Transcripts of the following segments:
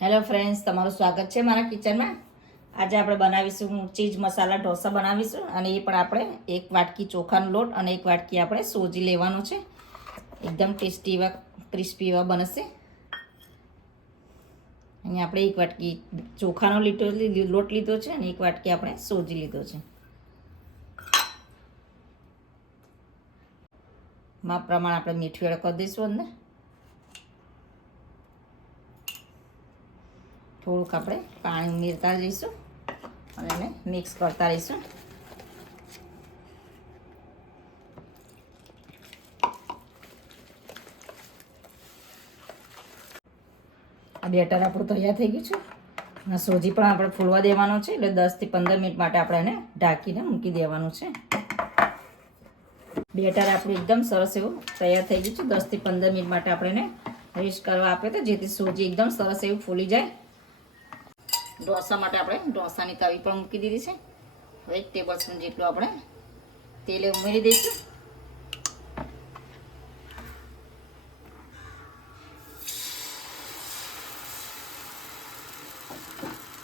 Hello friends, તમારું સ્વાગત છે મારા કિચનમાં. આજે આપણે બનાવીશું ચીઝ મસાલા ઢોસા બનાવીશું, અને એ પણ આપણે 1 વાટકી ચોખાનો લોટ અને 1 વાટકી આપણે સોજી લેવાનું છે. એકદમ ટેસ્ટી એવા ક્રિસ્પી એવા બનશે. અહીંયા આપણે 1 વાટકી ચોખાનો લોટ લીધો છે અને 1 વાટકી આપણે સોજી લીધો છે. માપ પ્રમાણે આપણે મીઠું એડ કરી દઈશું અંદર. થોડુંક આપણે પાણી ઉમેરતા જઈશું અને એને મિક્સ કરતા રહીશું. આ બેટર આપણું તૈયાર થઈ ગયું છે અને સોજી પણ આપણે ફૂલવા દેવાનો છે, એટલે 10 થી 15 મિનિટ માટે આપણે એને ઢાંકીને મૂકી દેવાનું છે. બેટર આપણું એકદમ સરસ એવું તૈયાર થઈ ગયું છે. 10 થી 15 મિનિટ માટે આપણે એને રેસ્ટ કરવા આપ્યો તો, જેથી સોજી એકદમ સરસ એવું ફૂલી જાય. ઢોસા માટે આપણે ઢોસાની તવી પણ મૂકી દીધી છે. હવે 1 ટેબલ સ્પૂન જેટલું આપણે તેલ ઉમેરી દઈશું.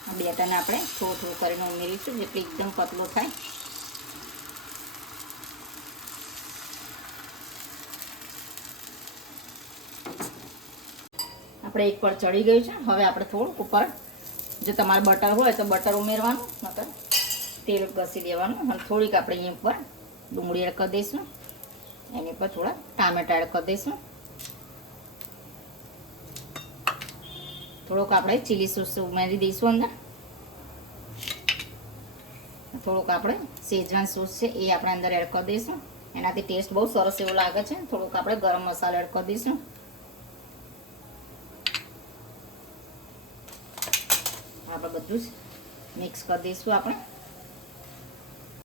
આ બેટરને આપણે થોડું થોડું કરીને ઉમેરીશું, જેટલું એકદમ પતલો થાય. આપણે એક પર ચડી ગયું છે. હવે આપણે થોડુંક ઉપર, જો તમારે બટર હોય તો બટર ઉમેરવાનું, નકર તેલ ઘસી દેવાનું. અને થોડીક આપણે અહીંયા ઉપર ડુંગળી એડ કરી દઈશું, એની પર થોડા ટામેટા એડ કરી દઈશું. થોડોક આપણે ચીલી સોસ ઉમેરી દઈશું અંદર. થોડુંક આપણે શેઝવાન સોસ છે એ આપણે અંદર એડ કરી દઈશું. એનાથી ટેસ્ટ બહુ સરસ એવું લાગે છે. થોડુંક આપણે ગરમ મસાલો એડ કરી દઈશું. આપણે બધું જ મિક્સ કરી દઈશું. આપણે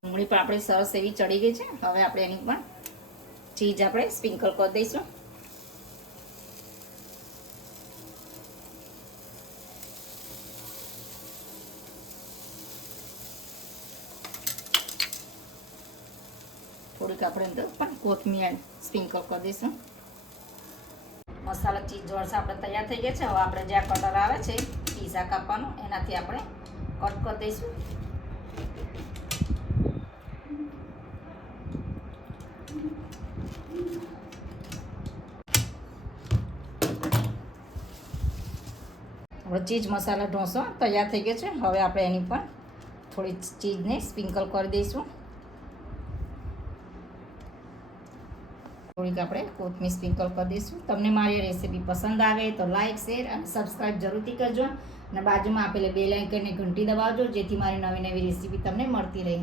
ડુંગળી પણ આપણી સરસ એવી ચડી ગઈ છે. હવે આપણે એની પણ ચીઝ આપણે સ્પ્રિંકલ કરી દઈશું. થોડીક આપણે અંદર પણ કોથમીર સ્પ્રિંકલ કરી દઈશું. મસાલા ચીઝ ઢોસા આપણે તૈયાર થઈ ગયા છે. હવે આપણે જે આ કટર આવે છે પીઝા કાપવાનું, એનાથી આપણે કટ કરી દઈશું. હવે ચીઝ મસાલા ઢોસો તૈયાર થઈ ગયો છે. હવે આપણે એની પર થોડી ચીઝને સ્પ્રિંકલ કરી દઈશું. થોડીક આપણે કોથમીર સ્પ્રિંકલ કરી દઈશું. તમને મારી રેસીપી પસંદ આવે તો લાઇક, શેર અને સબસ્ક્રાઈબ જરૂરથી કરજો. અને બાજુમાં આપેલી બેલ આઇકનની ઘંટી દબાવજો, જેથી મારી નવી નવી રેસીપી તમને મળતી રહે.